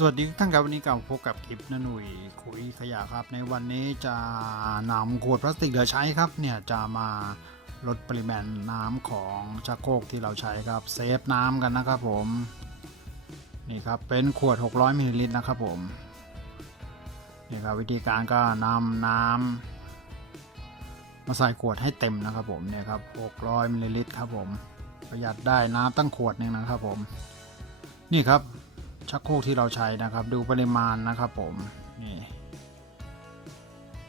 สวัสดีทุกท่านครับวันนี้กลับพบกับคลิปนาหนุ่ยคุยขยะครับ ในวันนี้จะนำขวดพลาสติกเหลือใช้ครับเนี่ยจะมาลดปริมาณน้ำของชักโครกที่เราใช้ครับเซฟน้ำกันนะครับผมนี่ครับเป็นขวด 600มิลลิลิตรนะครับผมนี่ครับวิธีการก็นำน้ำ มาใส่ขวดให้เต็มนะครับผมเนี่ยครับ600มิลลิลิตรครับผมประหยัดได้น้ำตั้งขวดหนึงนะครับผม นี่ครับชักโครกที่เราใช้นะครับ ดูปริมาณนะครับผมนี่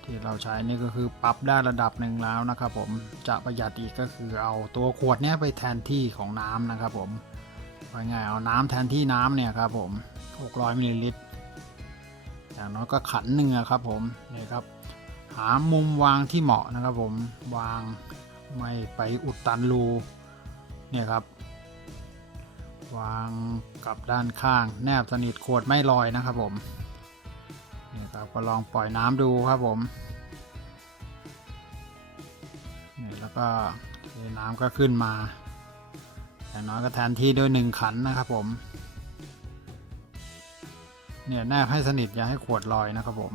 ที่เราใช้นี่ก็คือปรับได้ระดับหนึ่งแล้วนะครับผมจะประหยัดอีกก็คือเอาตัวขวดเนี้ยไปแทนที่ของน้ำนะครับผมว่าไงเอาน้ำแทนที่น้ำเนี่ยครับผม 600มิลลิลิตรอย่างน้อยก็ขันหนึ่งครับผมนี่ครับ หามุมวางที่เหมาะนะครับผมวางไม่ไปอุดตันรูเนี่ยครับ วางกับด้านข้าง แนบสนิทขวดไม่ลอยนะครับผมนี่ครับก็ลองปล่อยน้ำดูครับผมนี่แล้วก็น้ำก็ขึ้นมาอย่างน้อยก็แทนที่ด้วยหนึ่งขันนะครับผมเนี่ยแนบให้สนิทอย่าให้ขวดลอยนะครับผม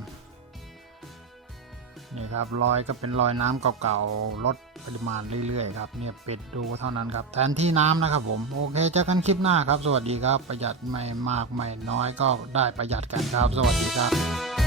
นี่ครับรอยก็เป็นรอยน้ำเก่าๆลดปริมาณเรื่อยๆครับเนี่ยปิดดูเท่านั้นครับแทนที่น้ำนะครับผมโอเคเจอกันคลิปหน้าครับ สวัสดีครับ ประหยัดไม่มากไม่น้อยก็ได้ประหยัดกันครับ สวัสดีครับ